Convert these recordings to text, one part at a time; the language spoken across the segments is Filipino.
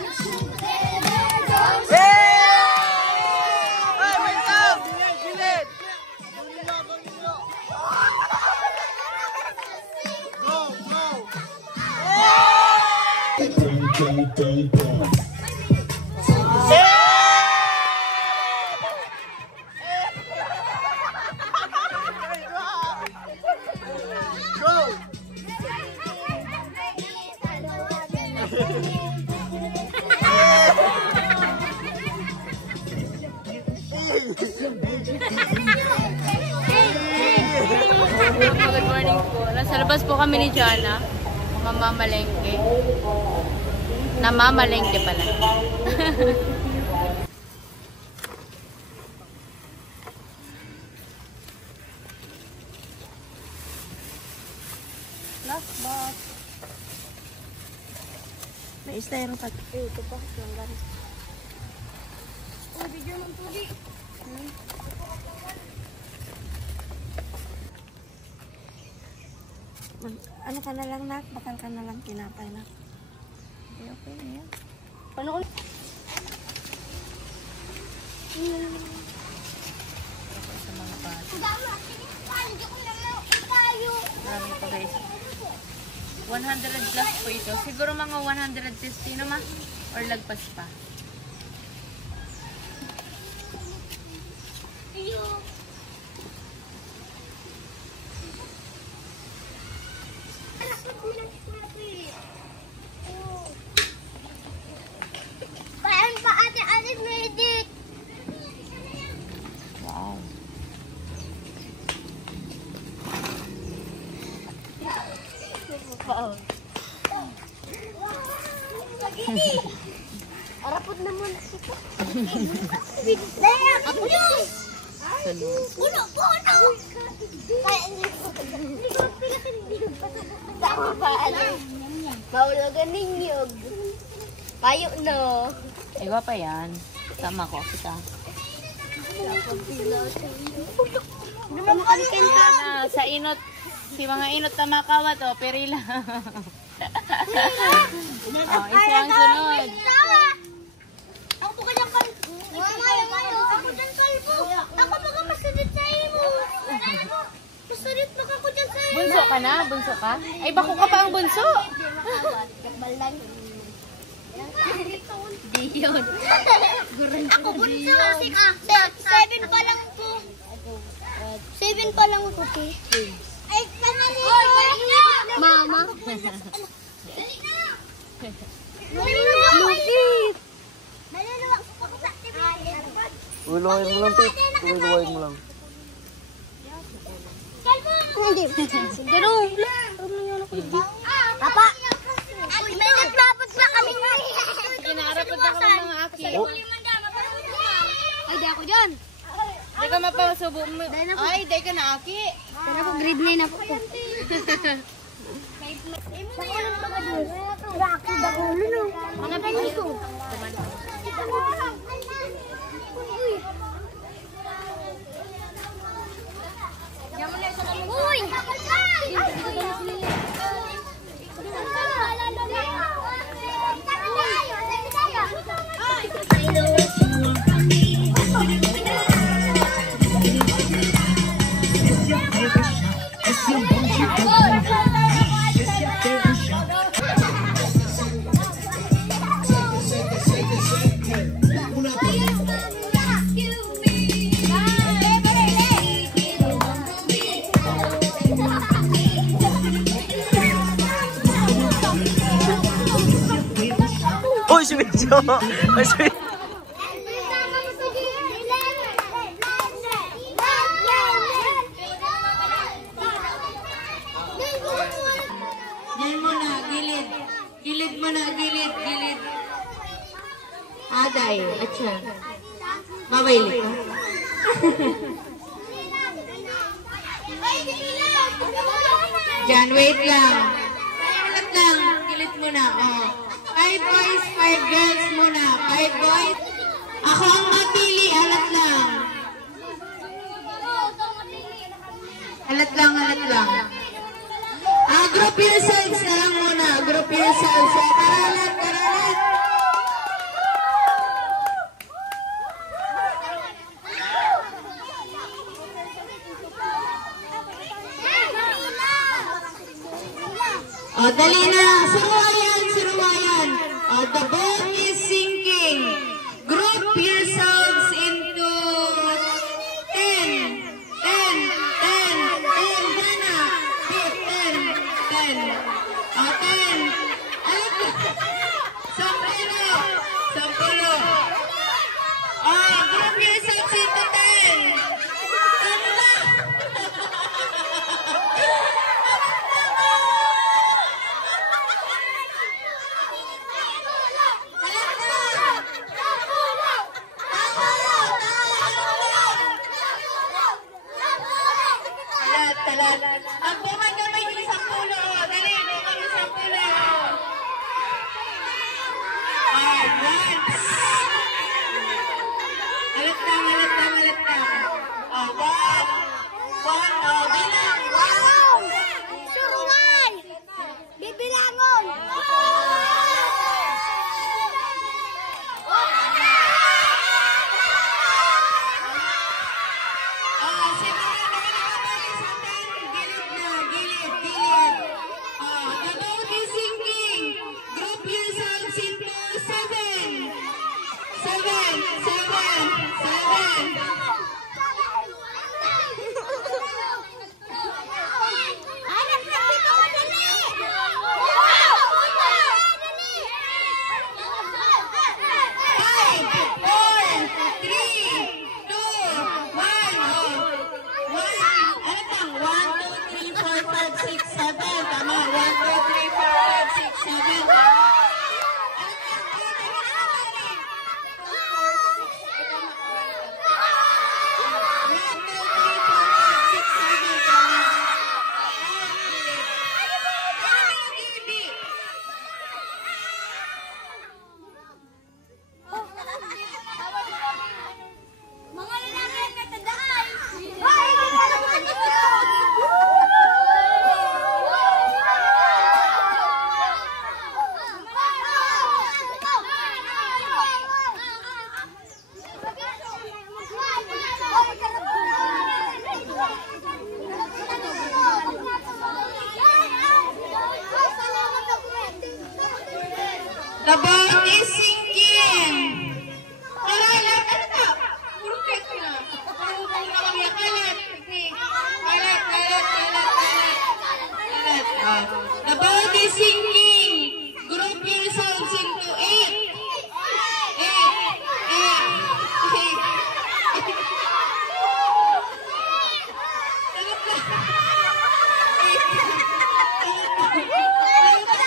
Good morning po. Nasa labas po kami ni Jana. Mamamalengke. Namamalengke pala. Last box. May styro pa. Ito pa. Oh, video ng tubig. Ano ka na lang, nak? Bakal ka na lang tinapay, nak. Okay na yan. Paano ko? Sa mga bata. Maraming pa guys. 100 plus po ito. Siguro mga 150 naman. Or lagpas pa. Wow. Arapod naman ito. Daya, ako yun! Puno! Tama pa, maulagan ninyo. Payo, no? Iba pa yan. Tama ko, kita. Sa inot, si mga inot na makawat, o, perila. Isa ang sunod. Ako po kanyang kalbo. Ako dyan kalbo. Ako baka masadit sa'yo mo. Masadit baka ako dyan sa'yo. Bunso ka na? Bunso ka? Ay, bako ka pa ang bunso. Di yun. Ako bunso. 7 pa lang po. 7 pa lang po. Ay, pangalit. Mama. Lukit. Maluluwag ako sa TV. Uluwain mo lang, Pete. Uluwain mo lang. Hindi. Ganun. Papa. May naglapot na kami nga. Kinaarapod na kami mga aki. Ay, di ako dyan. Di ka mapasubo mo. Ay, di ka na aki. Pero po, grade 9 na po. Mga pwede ko. Uy! Uy, si Medyo! Uy, si Medyo! Yan mo na, gilid. Gilid mo na, gilid, gilid. Aday, atya. Mawili ka. Diyan, wait lang. Alat lang, gilid mo na, oh. 5 boys, 5 girls muna. 5 boys. Ako ang mapili, alat lang. Alat lang, alat lang. Group yourselves na lang muna. Group yourselves. Karalat, karalat. dali na. Suruayan, suruayan. The boat is sinking. Group yourselves into 10. 10. 10. 10. Gana. 10. 10. 10. Alam ko. 10. 10. Group yourselves into 10. Magbuman naman yung 10. Dali, buman yung 10. Malat na. Bilang. Wow! Suruan! Bibilangon! The boat is sinking. Group yourselves into 7. 7. 7. 7. Mga lalaki ang katandaan! The boat is sinking. Ano to? Puro pet na. Puro kalat. The boat is sinking. Group yourselves into 8. 8.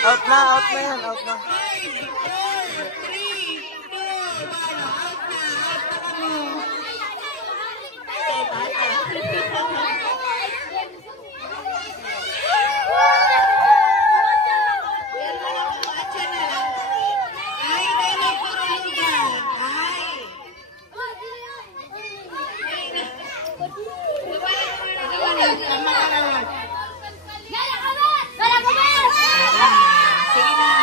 Out na yan, out na. 5, 4, 3, 2, 1. Out na kamo. Ay, dali kurulugan. Ay. Sige na.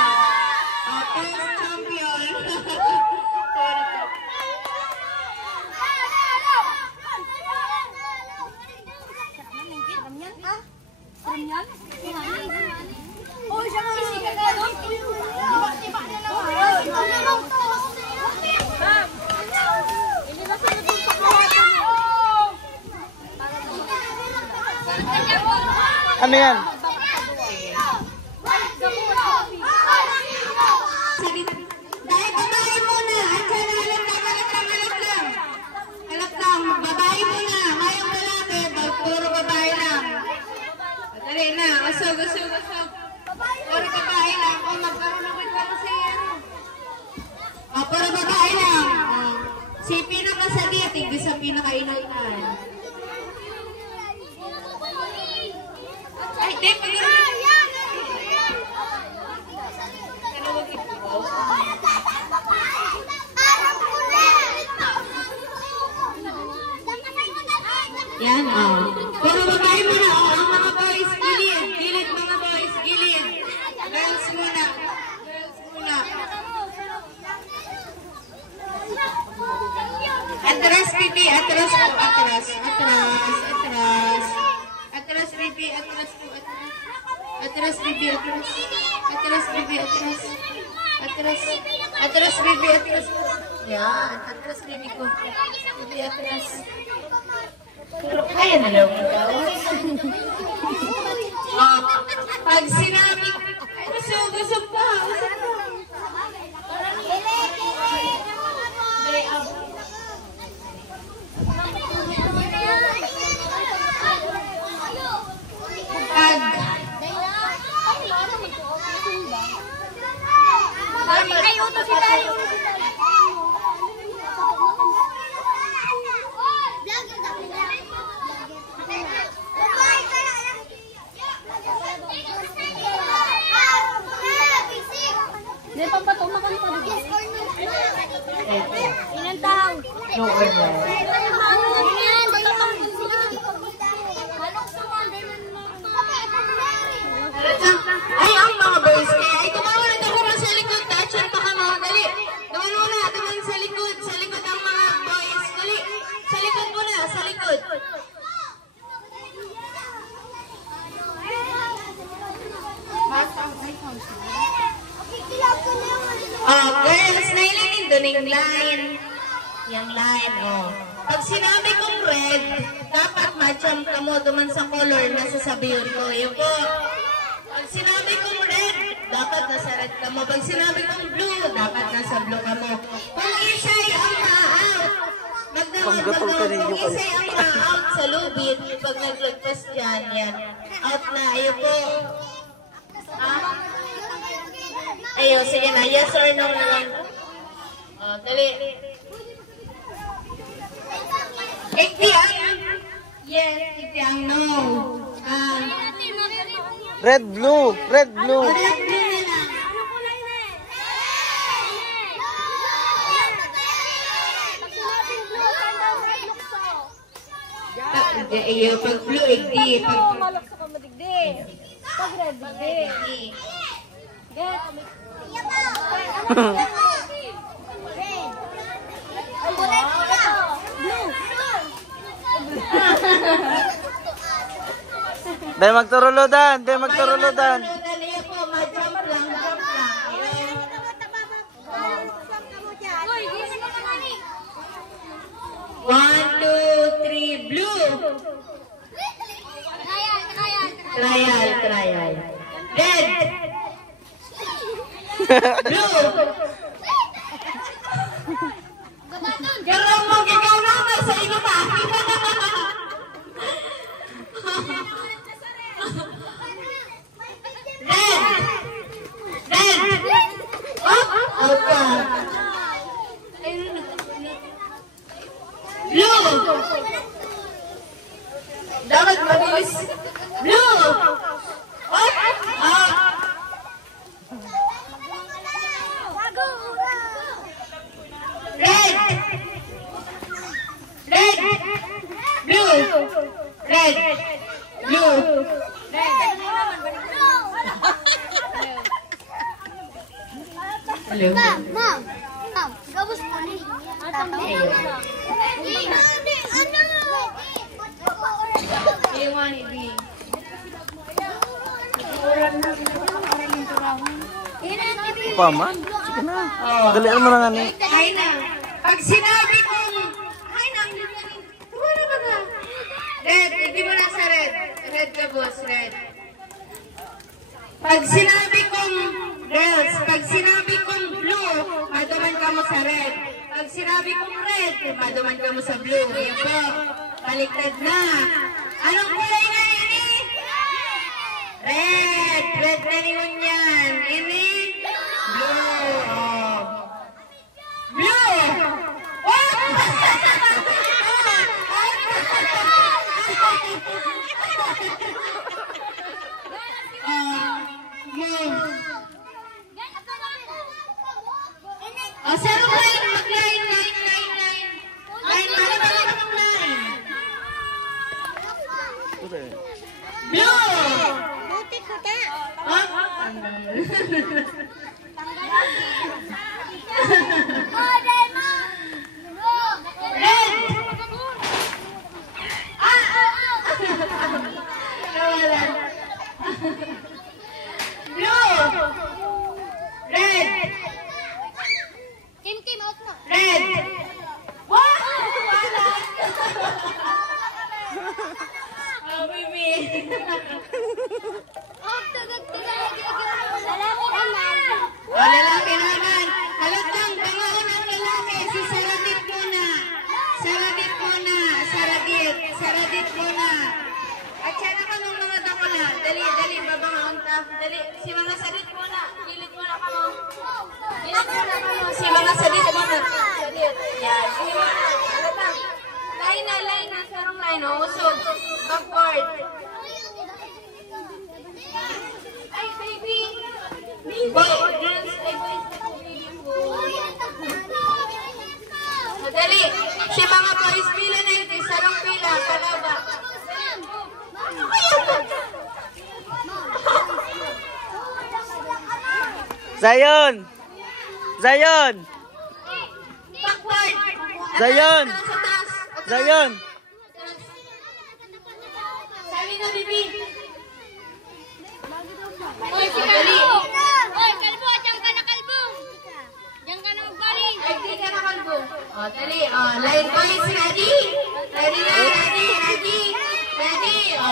First champion. Ano yan? Dahil babae muna. Andiyan na, halap lang. Babae muna. Ngayong lalaki, puro babae lang. Dali na. Usog. Puro babae lang. Magkaroon ako ito sa iyo. Puro babae lang. Si pinakasadit, hindi sa pinakainan. Ay, di, pag-iwan. Yan, Pero babae muna, ang mga boys, gilid mga boys, gilid. Girls muna. Atras, pipi, atras po, atras, pipi, atras po, atras. Atras, bibi, atras. Atras, bibi, atras. Atras. Atras, bibi, atras. Yan. Atras, bibi ko. Bibi, atras. Pero kaya na lang ikaw. Pag sinabi, usog pa. No order. Ay, ang mga boys, ay tumawa na ako sa likod. Action pa ka mga dali. Tuman sa likod. Sa likod ang mga boys. Dali. Sa likod muna, sa likod. Girls, nailinin doon yung line. Yung line, Pag sinabi kong red, dapat matcham ka mo duman sa color na sasabihin ko. Yun po. Pag sinabi kong red, dapat nasa red ka mo. Pag sinabi kong blue, dapat nasa blue ka mo. Kung isay ang ma-out, kung isay ang ma-out sa lubid, pag naglagpas dyan, yan. Out na, ayun po. Ayun, sige na. Yes or no na lang. Dali. Iktiang. Yes, iktiang no. Red, blue. Red, blue. Red, blue na lang. Iyo, pag blue, ikti. Malaksa ka madigdi. Pag red, madigdi. Get. Dahil magturuludan. Dahil magturuludan. Dali po, ma-jump lang, jump lang. One, two, three, blue. Trial. Red. Blue. Karong mo, ikaw naman sa ino pa. Red. Okay. Blue. Dapat mabilis. Blue. Red. Blue. Red. Blue. Hello. Mom, gabos mo ni. Paman? Sige na. Dalian mo na nga ni. Ay na. Pag sinabi kong, ay na, wala ba na? Red, hindi mo na sa red. Red ka, boss, red. Pag sinabi kong, girls, pag sinabi kong blue, maduman ka mo sa red. Pag sinabi kong red, maduman ka mo sa blue. Yan po, baliktad na. Anong kulay na ini? Red. Red na niyon yan. Ini? Blue. Blue! Sir, line, mag-line. Line, blue! Butik ko ta. Dali, si mga sadit muna. Gilid muna ka mo. Gilid muna ka mo. Si mga sadit muna. Sadit. Yan. Si mga. Ano ba? Line na. Sarong line. Usog. Backward. Ay, baby. Backward girls. Ay, boys. Dali. Si mga boys pila na ito. Sarong pila. Kalaba. Zion! Zion! Backward. Zion! Zion! Sabi na, bibi. Oy, si Kalbo! Oy, Kalbo! Diyan ka na, Kalbo! Diyan ka na magbali! Ay, di ka na kalbo. O, dali. O, line boys, ready? Ready na, ready. O.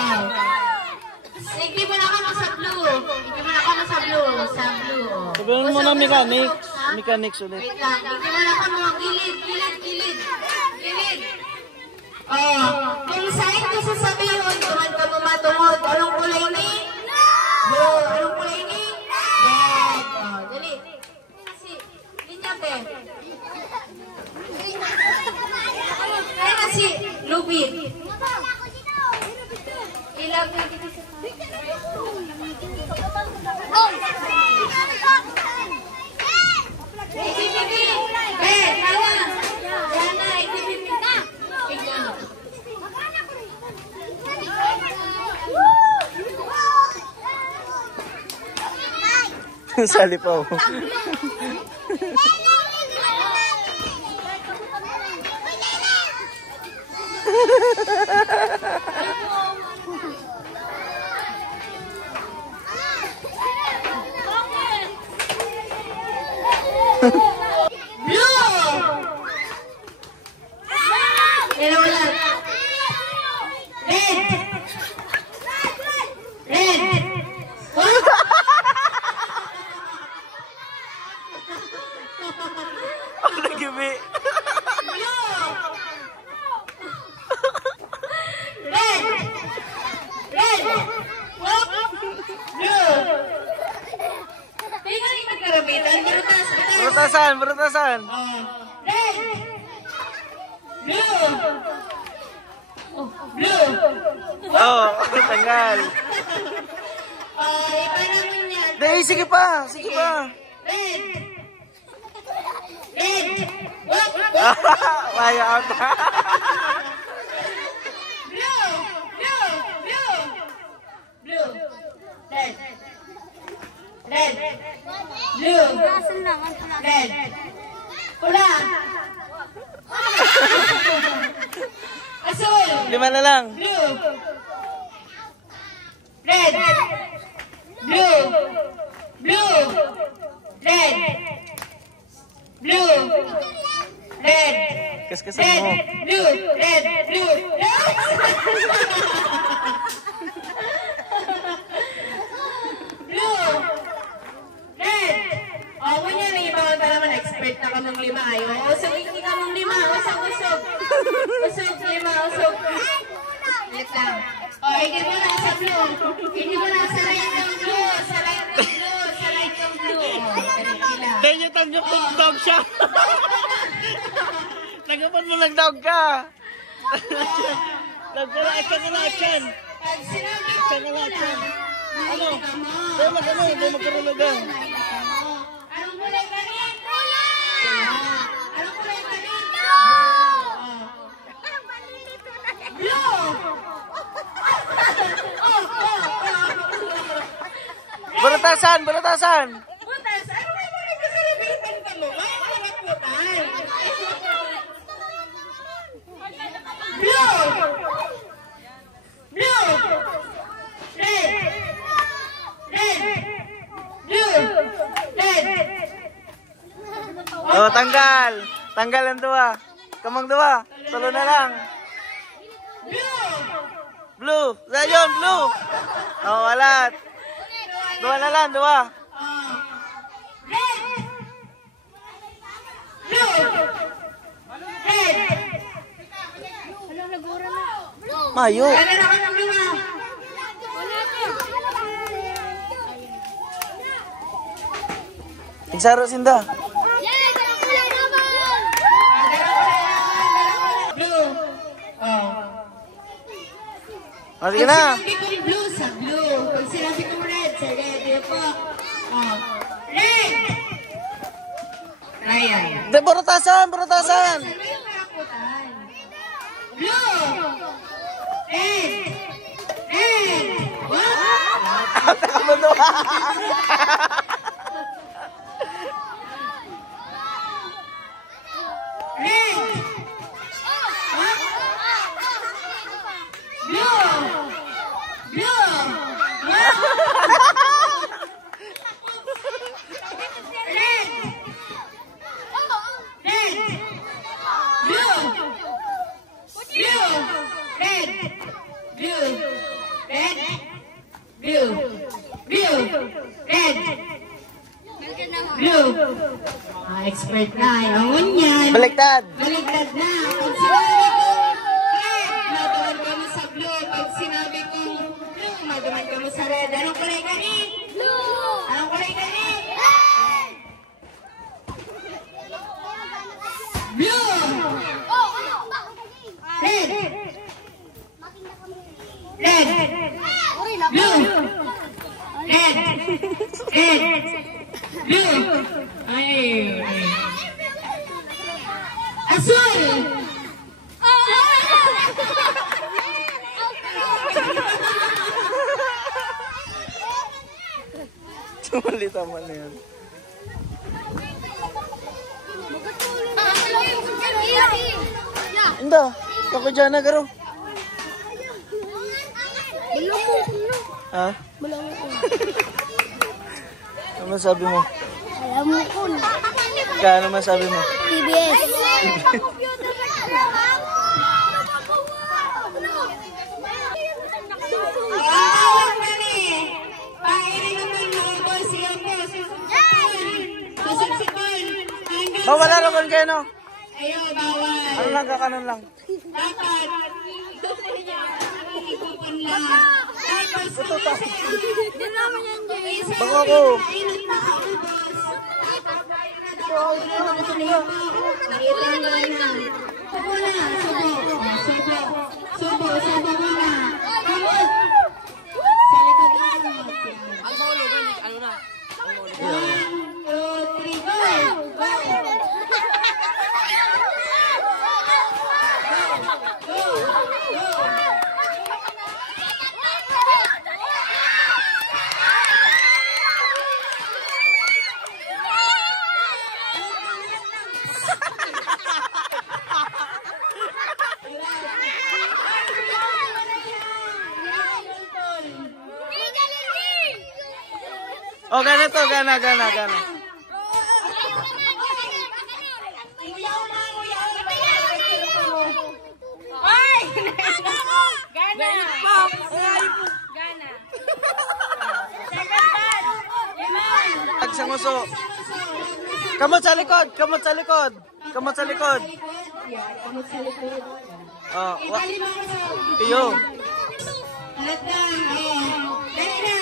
Sige mo na kamo sa blue. Sige mo na kamo sa blue. Sa blue, o. Sabihin mo na mechanics. Mechanics ulit. Wait lang. Sige mo na kamo. Gilid. O, kung saan ko sasabihin, tuman ka mo matungod. Anong kulay ni? Blue. Anong kulay ni? Red. O, dali. Kasi, linya pe. Kaya na si Lubid. Ilang na dito sa... Bibi! Yana, bibi! Salipaw. Gibi. Berutasan. Oh, tanggal. Dahil, sige pa. Waya out. Red. Pula. Asul. 5 na lang. Blue. Red. Blue. Red. Blue. Red. Kas-kasan mo. Blue. Red. O, mo niya, may iba ka naman expert na kamong 5. Ayo, usog, hindi kamong 5. Usog. Usog, 5. Wait lang. O, hindi mo na sa blue. Hindi mo na sa light ng blue. Sa light ng blue. O, ganito lang. Dahil niya tanggap ng dog siya. Tanggapan mo lang dog ka. Dog ka na, action. Pag sinabi ko Action. Ano? Dahil magkarulogan. Anong kulay ka rin? Anong kulay ka rin? Blue! Berutasan. Butas, ano may muli ka sa rebitan ka mo? Mga putay. Blue! Red! Oh, tanggal ang 2. Kamang 2. Tulo na lang. Blue. Zion, blue. Oh, wala. 2 na lang, 2. Mayo. Nagsaro sinda. Yay! Dalawang kulay naman! Blue. Oh. O, sige na. Pag sinabi kong blue, sa blue. Pag sinabi kong red, sa red. Yun po. Oh. Red! Ryan. De, burutasan, burutasan. Ano yung karakutan? Blue! Red! Red! What? Tama to. Red! What? Blue! Blue! What? Red! Red! Blue! Blue! Red! Blue! Red! Blue! Blue! Red! Blue! Expert na. Ayaw yan. Baliktad. Baliktad na. Pag sinabi kong red, madaman ka mo sa blue. Pag sinabi kong blue, madaman ka mo sa red. Anong kulay ka ni? Blue! Anong kulay ka ni? Blue! Oh, ano? Red! Red! Uri na. Blue! Red! Red! Blue! Ay! Azul! Sumalita man na yan. Inda, ako dyan na garo. Ha? Ano masabi mo? Alam mo ko na. Kano masabi mo? TBS. Tawag na ni! Pakirin naman mga boys, yung boss. Susupsipon. Bawal na naman kayo, no? Ayaw, bawal. Ano lang, kakanan lang. Dapat. Ikupon lang. Tapos, Baka ko. mainit na ako, boss. Naitanggal na. Subo na, subo. Subo. Subo, subo muna. Kamot. Sa likod ng kamot. Ang mahulugan, ano na? 1, 2, 3, go! Go! O, ganito, gana. Agsanguso. Kamot sa likod. Kamot sa likod. Oh, Itali mo ko sa... iyo. Lahat na. Dali na.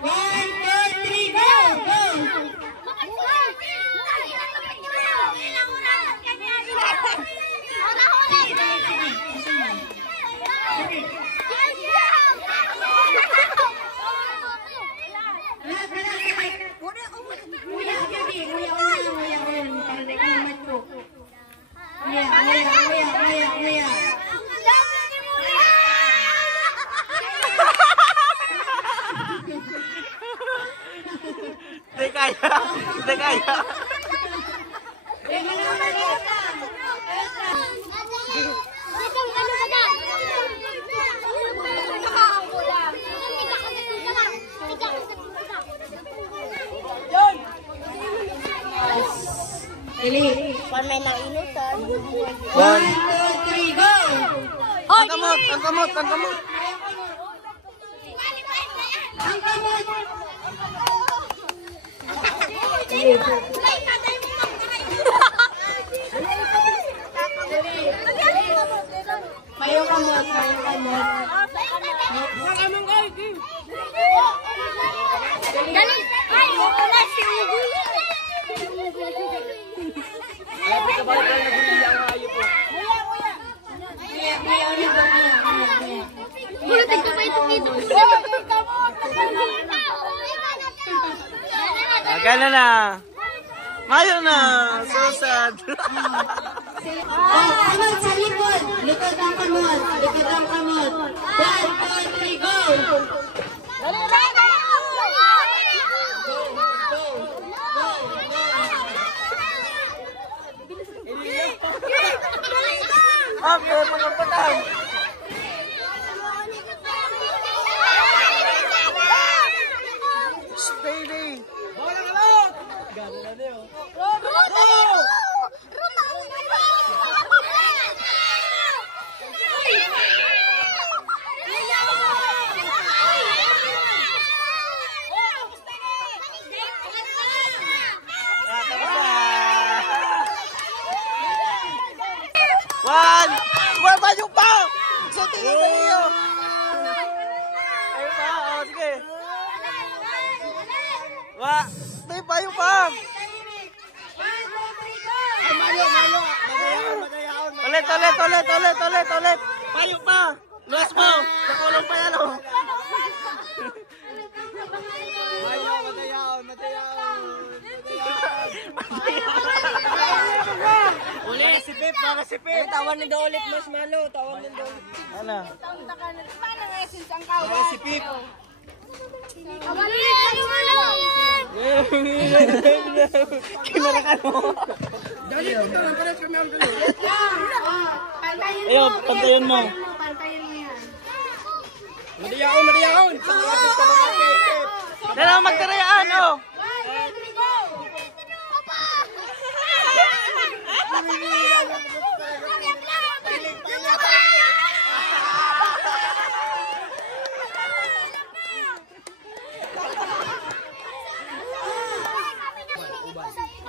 1, 2, 3, go! Go! Hindi kaya. Dili. Pag may nainutan. 1, 2, 3, go! Ang kamot. Ang kamot! Mayo kamot. Dali! Ay, wala si Ugulo! Magana na. Mayo na. So sad. Kamot sa likod. Likod ang kamot. Likod ang kamot. 1, 2, 3, go! Okay, pagpapatang. Baby. One! Tayo pa! So, tingin na niyo! Tayo pa, o, sige. Tayo pa, yung pa! Ulit! Payo pa! Luwas mo! Sa kulong pa yan, o! Ulit, si Pip, para si Pip. Tawan nindo ulit, Marshmallow. Tawan nindo ulit. Ano? Para si Pip. Kinarakan mo. Dali po ito, para kami ang gulo. Ayun, pantayin mo. Pantayin mo yan. Madiyaon. Pangapit ka ba, Pip? Dala magkarayaan, o!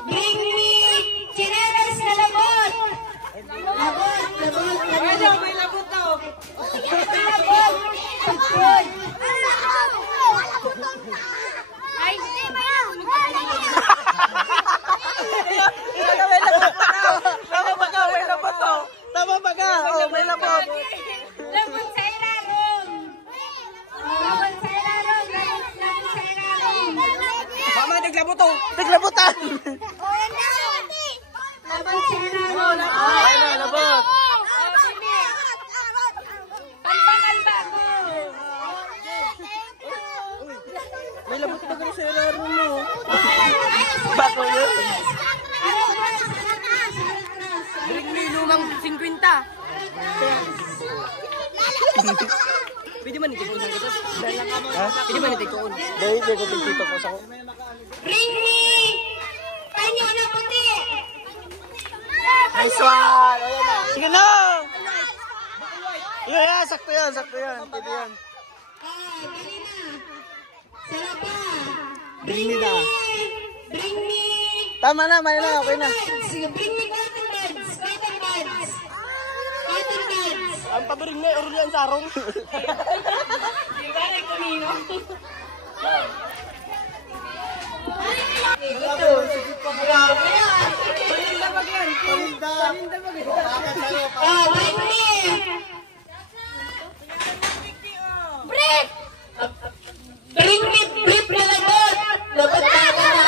Bring me chinelas na labot! Labot! May labot daw. Labot! Labot! Ay, hindi ba yan? Tama ba ka? May labot, o! Tama ba ka? O, may labot. Labot sa ilarong! Labot sa ilarong! Labot sa ilarong! Mama, naglabot to. Naglabutan! Labot sa ilarong! Ay na, labot. May labot pa ka sa ilaro mo. Bako yun. Bring me lumang 50. Pwede man itikon sa kitas? Pwede man itikon. Dahil hindi ko tito ko sa ko. Bring me! Panyo na puti! Nice one! Ayan na. Sige na! Yeah, sakto yan. Pwede yan. Dali na! Sarap pa! Bring me na. Bring me! Tama na, may na, okay na. Sige, bring me cotton buds! Cotton buds! Cotton buds! Ang pabiring na, Orlean Sarong. Oh, bring me! Bring me brief na labot! Labot na ka na!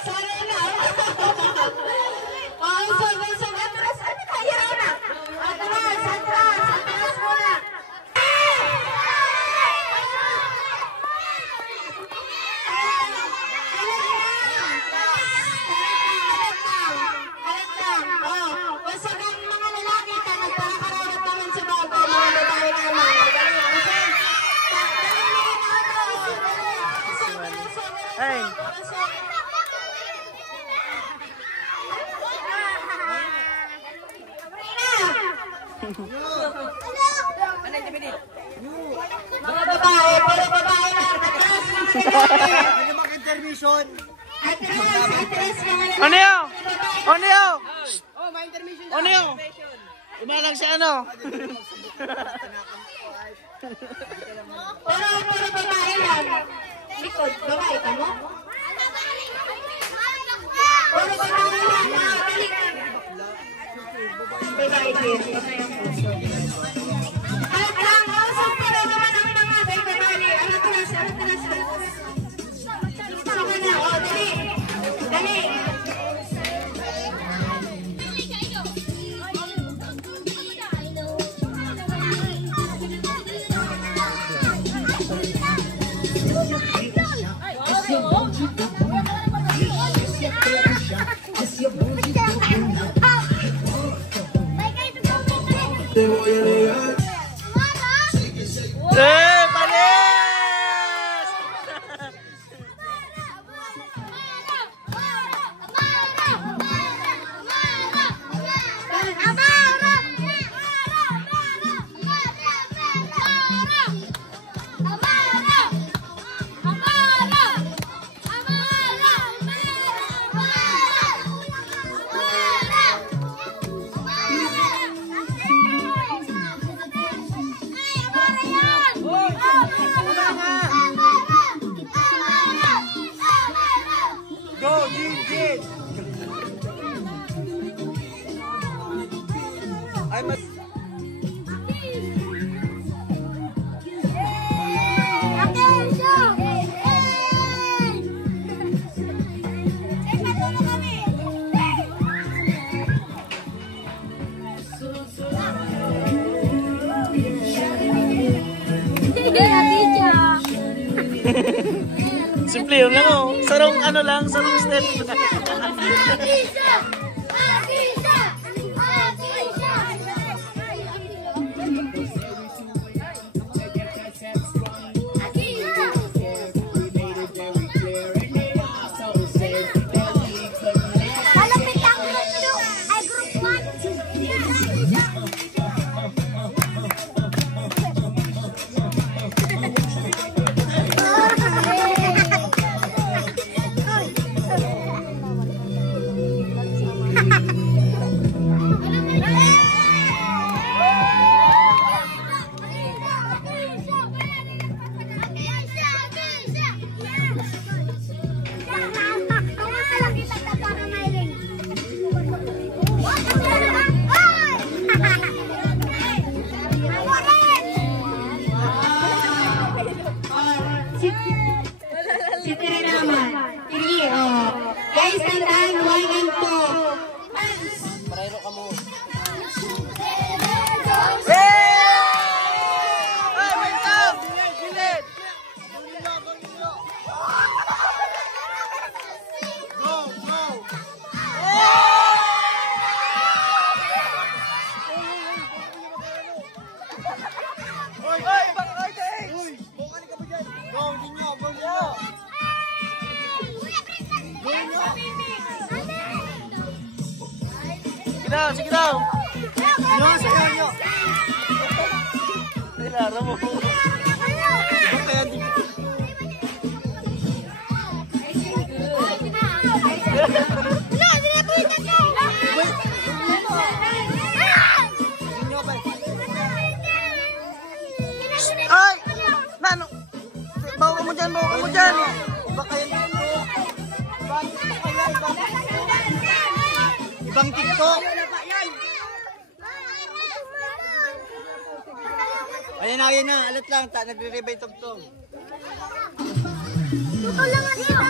Sorry na! Oh, sorry. Atras! Ano kaya na? Atras muna! Hey. Mga babae, puro babae lang. Ano ba intermission? Atras, mga Ano yun? Ano yun? Oh, may intermission. Ano yun? Umalang si ano? Puro babae lang. Likod, babae ka mo? Puro babae lang. Babae din. Babae ang puso. Go, Gin! Ay, mas... Simple yun lang oh. Sarong ano lang, sarong step. Si Tiri naman. Tiri, oh. Guys, tandaan, 1 and 2. Marayro ka mo. Ay, wait up! Gilid! Go, go! Oy, oy, baka kayo tayo! Uy, bukali ka ba dyan? Go, ninyo, go ninyo! Go ninyo! Sige daw, sige daw! Yung sige nyo! Nilara mo. Ibang kaya di... Ay! Nano? Bawa ka mo dyan, bawa ka mo dyan! Iba kaya dito. Ibang TikTok. Ayan na. Alat lang. Nagre-rebay tugtog. Ito lang ang isa.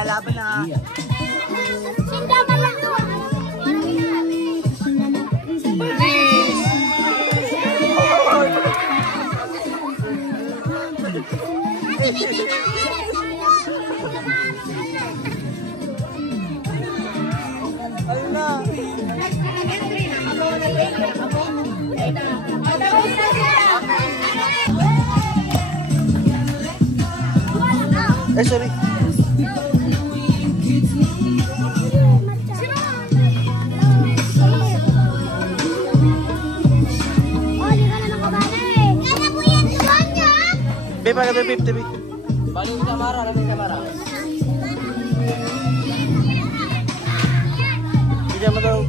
Laban na. Sinda malang doon. Ayun na. Sorry. Be, para be 50 be. Balik yung kamara. Bigyan mo daw.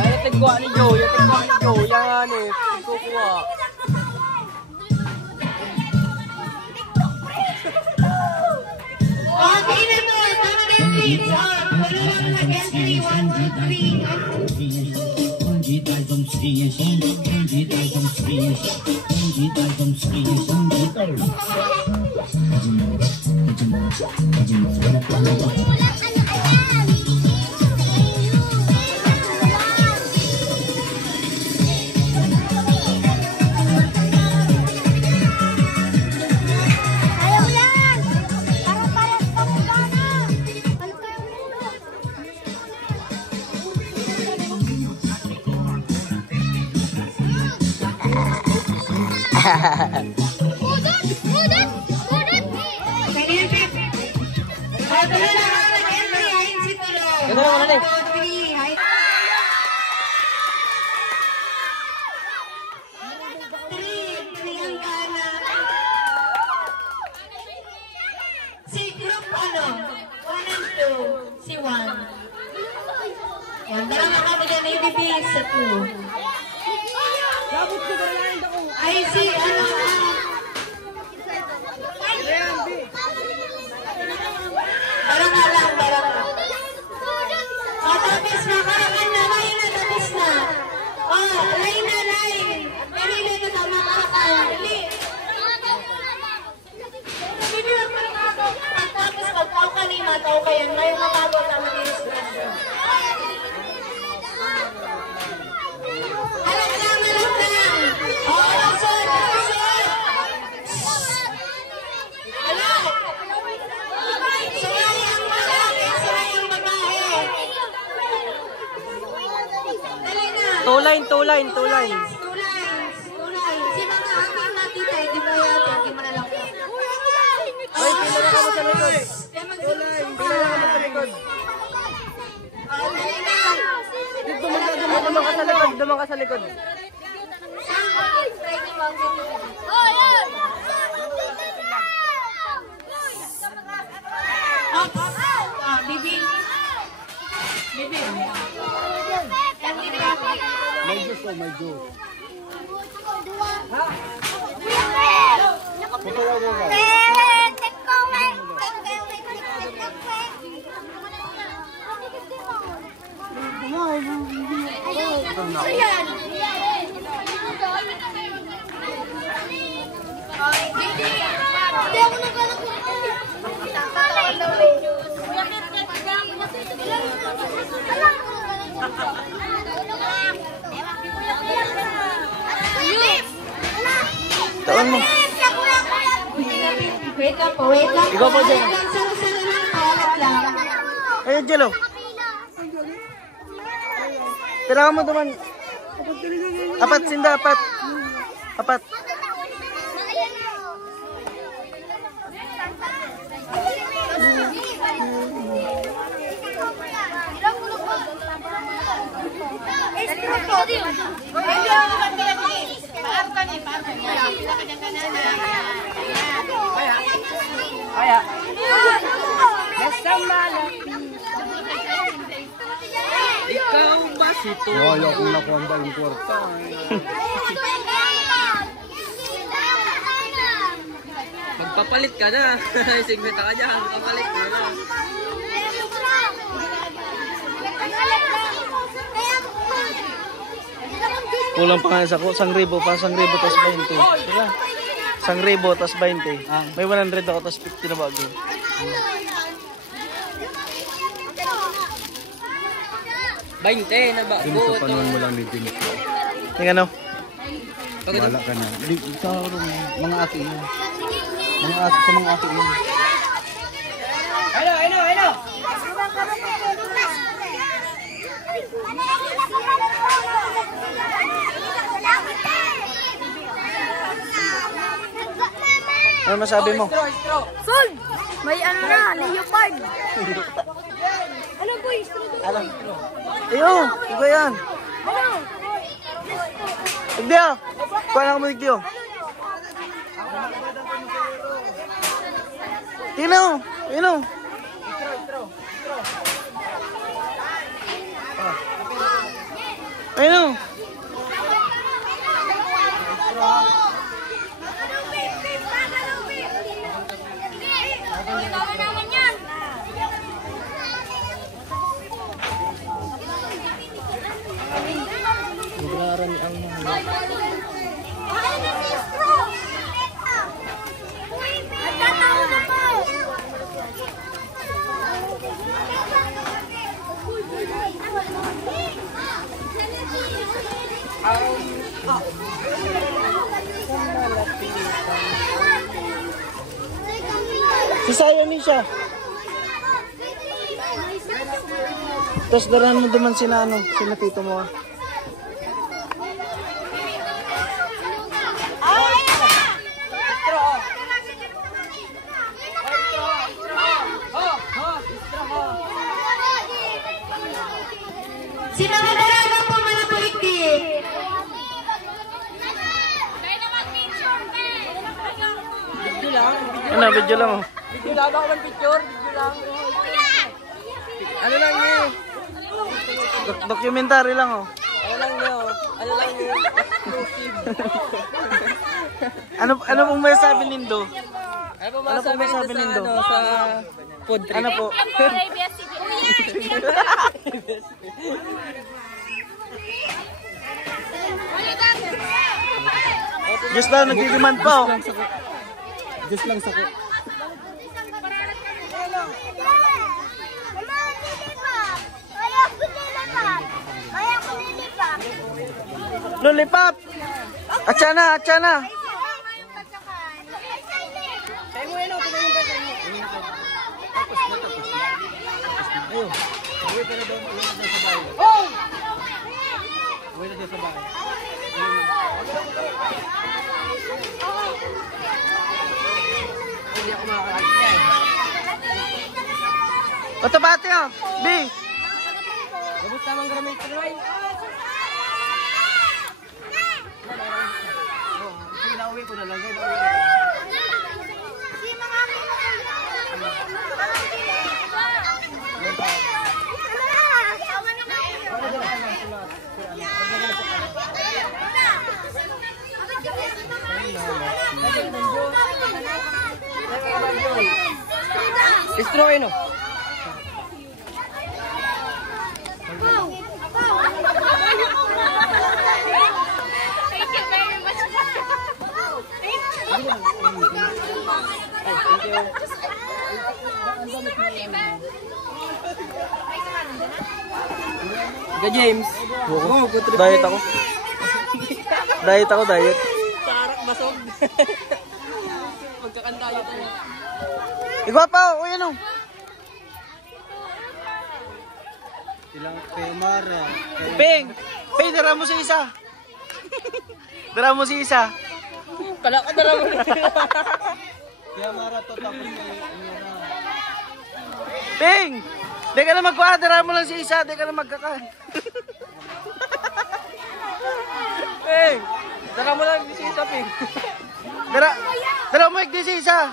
Ay, tigwa ni Joe. Yan eh. Kukuha. Ayaw yan! Parang parehas pa mo ba na? Udot! Udot! Udot! Kanina, Pip. Tulo na nga nag-entry. Hain si Tulo. Ganda naman ulit. 1, 2, 3. Hain. 3 ang kana. Si group ano? 1 and 2. Si 1. Yan, dalawa kami dyan ibibigay sa 2. Ay, si ano? Parang nga lang, parang nga. O, tapos na, karakan na, Ray na, tapos na. O, Ray na, Ray. Pili na sa makakal. Pili. Pili lang parang ako. Tapos pagkaw ka ni mataw ka yan, may matawag na mag-inspirasyon. Alam lang, alam lang. O, lusod, lusod. Alam. Suway ang lalaki, suway ang babae. Dali na. Two line, two line, two line. Two lines, two lines. Si mga aking natita, di ba yan? Di mo na lang. Ay, pila na kamo sa likod. Kaya magsusunod. Pila na kamo sa likod. O, dali na. Dumang ka sa likod, dumang ka sa likod. Try ni Ma'am dito. Ops. Bibi. Bibi. Yan, Bibi. My Diyos, oh my Diyos. Taon mo. Wait lang po, wait lang po. Ikaw po, Jen. Wait lang, saro-saro lang po, alat lang. Ayun, Jello. Tira ka mo duman. Apat, Sinda, apat. Apat. Kaya. Basta malaki. Ikaw ba si to? Ayaw kong nakuha ba yung kwarta. Magpapalit ka na. Signeta ka dyan. Magpapalit ka na. Kulang pa nga sa ko. 1,000 pa. 1,000 tas 20. Diba? 1,000 tas 20. May 100 ako tas 50 na bago. Na ba? Dun sa panahon mo lang ni Jimmy. Yung ano? Wala ka na. Sa mga ate yun. Mga ate, sa mga ate yun. Ano? Ano masabi mo? Sold! May ano na, leopard. Ano boy? Alam. Ayun! Ikaw yan! Ano? Igdiyo! Kuha na ka mo, Igdiyo. Tingnan mo! Tingnan mo! Ayun o! Nagrarami ang Isaya ni siya. Tapos darahan mo duman sina tito mo. Sinamagalaga po mga kuliktik. Ano, video lang oh. Video lang ako ng picture. Video lang. Ano lang niyo? Documentary lang oh. Ano lang niyo? Ano lang niyo? Ano pong may sabi nindo? Ano po Ano pong may sabi nindo? Sa food trip? Ano po? Diyos lang, nagdidemand pa oh. Just lang sa ko. Lollipop! Atsana, atsana! Tayo mo yun, tingnan yung better mo. Ayun. Uwi ka na daw sa bahay. Oh! Uwi na daw sa bahay. Hindi ako makakarating yan. Oto bate oh! B! Gabot tamang garamay ko rin. Pinauwi ko na lang. Destroy no. Thank you very much. Ga James. Diet ako. Diet ako, diet. Tarak basog. Magkakantayo tayo. Ikaw pa oh, uy ano? Ilang kay Mara. Ping! Ping, dara mo si isa. Dara mo si isa. Kala ka dala mo. Kaya Mara to tapos kay Mara. Ping! Di ka na magkuha, dara mo lang si isa, di ka na magkakan. Ping! Dala mo lang si Isa, Ping. Dara mo di si isa.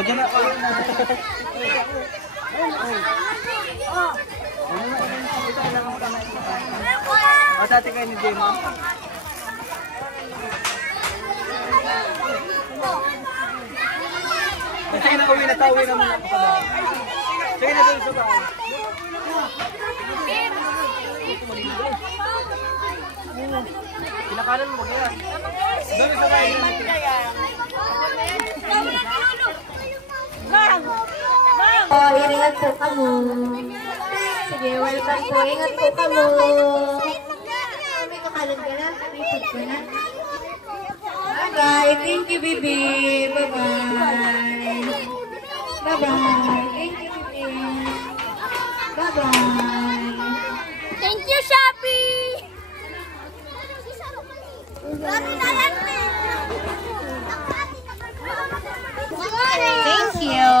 Diyan na. Masati kayo ni Jemo. Sige na uwi na tawin na muna sa bahay. Sige na doon sa bahay. Pinakalan mo kaya. Doon sa bahay. Oh, ingat po kamo. Sige, welcome po. Ingat po kamo. May kakalan ka na? May food ka na? Bye-bye. Thank you, baby. Bye-bye. Bye-bye. Thank you, baby. Bye-bye. Thank you, Shopee! Thank you.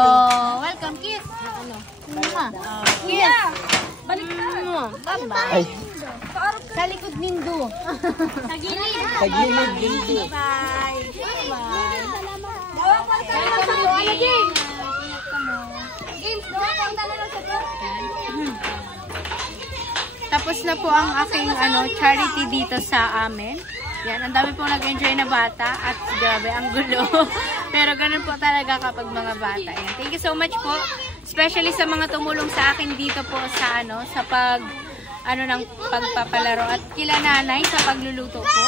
Welcome, kiss. Kiss. Balik ka. Bye-bye. Sa likod nindo. Sa gilid. Sa gilid, Nindo. Bye. Bye. Welcome, baby. Games, tapos na po ang aking charity dito sa amin. Yan, ang dami pong nag-enjoy na bata at grabe, ang gulo. Pero ganun po talaga kapag mga bata. Yan. Thank you so much po. Especially sa mga tumulong sa akin dito po sa sa ng pagpapalaro at kila nanay sa pagluluto po.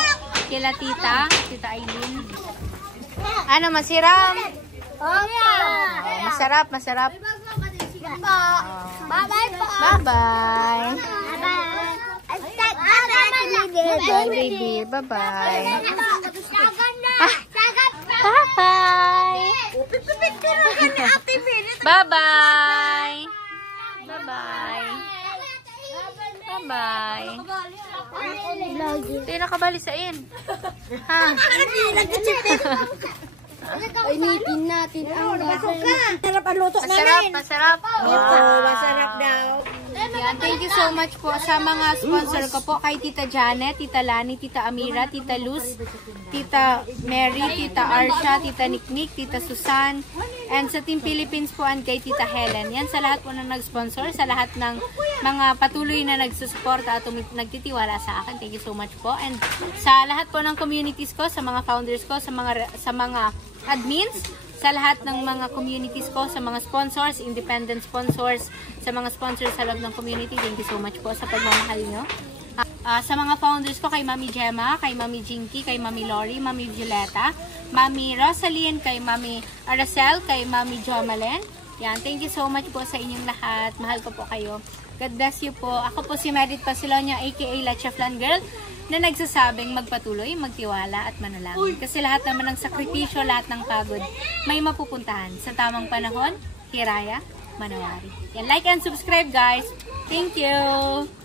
Kila tita Aileen. Ano, masiram? Masarap, masarap. Bye-bye po. Bye-bye. Bye, baby. Bye-bye. Bye-bye. Bye-bye. Bye-bye. Bye-bye. Hindi nakabalisain. Ha? Initin natin ang masarap ang luto Masarap, masarap. Masarap daw. Yan, thank you so much po sa mga sponsor ko po. Kay Tita Janet, Tita Lani, Tita Amira, Tita Luz, Tita Mary, Tita Arsha, Tita Niknik, Tita Susan, and sa Team Philippines po and kay Tita Helen. Yan sa lahat po na nag-sponsor, sa lahat ng mga patuloy na nagsusuporta at nagtitiwala sa akin. Thank you so much po. And sa lahat po ng communities ko, sa mga founders ko, sa mga admins, sa lahat ng mga communities ko, sa mga sponsors, independent sponsors, sa mga sponsors sa loob ng community, thank you so much po sa pagmamahal nyo. Sa mga founders ko, kay Mami Gemma, kay Mami Jinky, kay Mami Lori, Mami Violeta, Mami Rosaline, kay Mami Aracel, kay Mami Jomalen. Yan, thank you so much po sa inyong lahat. Mahal ko po kayo. God bless you po. Ako po si Merit Pasilonia, aka La Cheflan Girl, na nagsasabing magpatuloy, magtiwala at manalangin. Kasi lahat naman ng sakripisyo, lahat ng pagod, may mapupuntahan. Sa tamang panahon, hiraya, manawari. Yan, like and subscribe guys. Thank you!